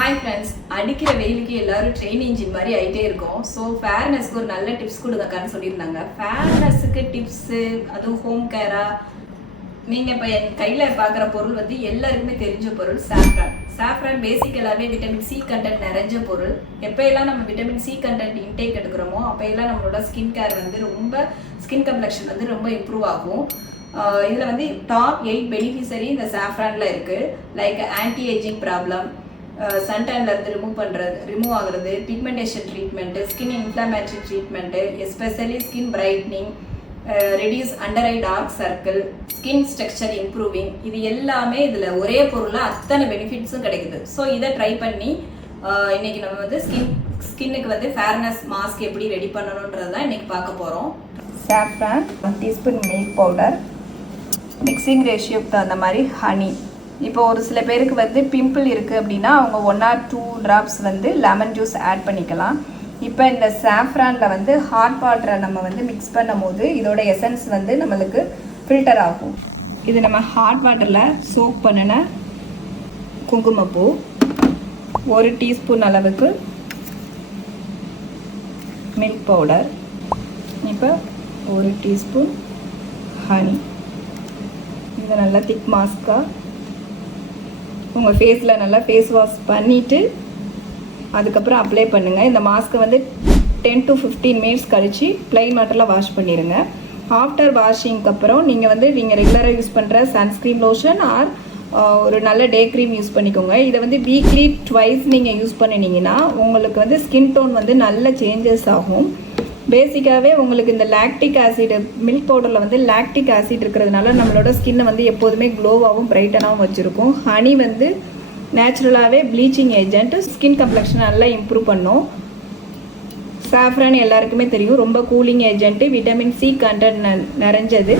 Hi friends, அடிக்கிற வெயிலுக்கு எல்லாரும் ட்ரெயின் இன்ஜின் மாதிரி ஆகிட்டே இருக்கும். ஸோ ஃபேர்னஸ்க்கு ஒரு நல்ல டிப்ஸ் கொடுங்கக்கான்னு சொல்லியிருந்தாங்க. ஃபேர்னஸுக்கு டிப்ஸு, அதுவும் ஹோம் கேராக நீங்கள் இப்போ என் கையில் பார்க்குற பொருள் வந்து எல்லாருக்குமே தெரிஞ்ச பொருள் சாஃப்ரான். சாஃப்ரான் பேசிக்கலாகவே விட்டமின் சி கண்டென்ட் நிறைஞ்ச பொருள். எப்போயெல்லாம் நம்ம விட்டமின் சி கண்டென்ட் இன்டேக் எடுக்கிறோமோ அப்போயெல்லாம் நம்மளோட ஸ்கின் கேர் வந்து ஸ்கின் கம்ப்ளெக்ஷன் வந்து ரொம்ப இம்ப்ரூவ் ஆகும். இதில் வந்து டாப் 8 பெனிஃபிஷரி இந்த சாஃப்ரானில் இருக்குது. லைக் ஆன்டி ஏஜிங் ப்ராப்ளம், சன்டேன்ல இருந்து ரிமூவ் ஆகுறது, pigmentation treatment, skin inflammatory treatment, especially skin brightening, reduce under eye dark circle, skin structure improving. இது எல்லாமே இதில் ஒரே பொருளில் அத்தனை பெனிஃபிட்ஸும் கிடைக்குது. ஸோ இதை ட்ரை பண்ணி இன்னைக்கு நம்ம வந்து ஸ்கின்னுக்கு வந்து ஃபேர்னஸ் மாஸ்க் எப்படி ரெடி பண்ணணுன்றது தான் இன்னைக்கு பார்க்க போகிறோம். Saffron 1 teaspoon milk powder, mixing ரேஷியோக்கு தகுந்த மாதிரி ஹனி. இப்போ ஒரு சில பேருக்கு வந்து பிம்பிள் இருக்குது அப்படின்னா அவங்க 1 or 2 drops வந்து லெமன் ஜூஸ் ஆட் பண்ணிக்கலாம். இப்போ இந்த சாஃப்ரானில் வந்து ஹாட் வாட்டரை நம்ம வந்து மிக்ஸ் பண்ணும் போது இதோட எசன்ஸ் வந்து நம்மளுக்கு ஃபில்டர் ஆகும். இது நம்ம ஹாட் வாட்டரில் சோக் பண்ணின குங்குமப்பூ, 1 டீஸ்பூன் அளவுக்கு மில்க் பவுடர், இப்போ 1 டீஸ்பூன் ஹனி. இதை நல்லா திக் மாஸ்காக உங்கள் ஃபேஸில் நல்லா ஃபேஸ் வாஷ் பண்ணிவிட்டு அதுக்கப்புறம் அப்ளை பண்ணுங்கள். இந்த மாஸ்க்கை வந்து 10 to 15 minutes கழித்து ப்ளைன் வாட்டரில் வாஷ் பண்ணிடுங்க. ஆஃப்டர் வாஷிங்க்கு அப்புறம் நீங்கள் ரெகுலராக யூஸ் பண்ணுற சன்ஸ்க்ரீன் லோஷன் ஆர் ஒரு நல்ல டே க்ரீம் யூஸ் பண்ணிக்கோங்க. இதை வந்து வீக்லி ட்வைஸ் நீங்கள் யூஸ் பண்ணினீங்கன்னா உங்களுக்கு வந்து ஸ்கின் டோன் வந்து நல்ல சேஞ்சஸ் ஆகும். பேசிக்காகவே உங்களுக்கு இந்த லாக்டிக் ஆசிட், மில்க் பவுடரில் வந்து லாக்டிக் ஆசிட் இருக்கிறதுனால நம்மளோட ஸ்கின்னை வந்து எப்போதுமே க்ளோவாகவும் பிரைட்டனாகவும் வச்சுருக்கும். ஹனி வந்து நேச்சுரலாகவே ப்ளீச்சிங் ஏஜென்ட், ஸ்கின் கம்ப்ளெக்ஷன் நல்லா இம்ப்ரூவ் பண்ணும். சாஃப்ரான் எல்லாருக்குமே தெரியும், ரொம்ப cooling agent, vitamin C content நிறைஞ்சது.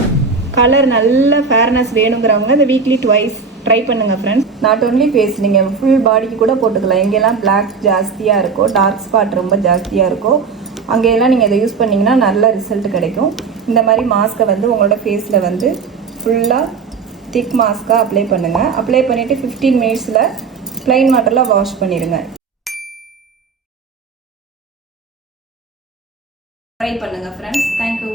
கலர் நல்ல ஃபேர்னஸ் வேணுங்கிறவங்க இந்த வீக்லி ட்வைஸ் ட்ரை பண்ணுங்கள் ஃப்ரெண்ட்ஸ். நாட் ஓன்லி ஃபேஸ், நீங்கள் ஃபுல் பாடிக்கு கூட போட்டுக்கலாம். எங்கெல்லாம் பிளாக் ஜாஸ்தியாக இருக்கோ, டார்க் ஸ்பாட் ரொம்ப ஜாஸ்தியாக இருக்கோ, அங்கேயெல்லாம் நீங்கள் இதை யூஸ் பண்ணிங்கன்னா நல்ல ரிசல்ட் கிடைக்கும். இந்த மாதிரி மாஸ்க்கை வந்து உங்களோட ஃபேஸில் வந்து ஃபுல்லாக திக் மாஸ்க்காக அப்ளை பண்ணுங்கள். அப்ளை பண்ணிவிட்டு 15 minutesல ப்ளைன் வாட்டரில் வாஷ் பண்ணிடுங்க. ட்ரை பண்ணுங்கள் ஃப்ரெண்ட்ஸ். தேங்க்யூ.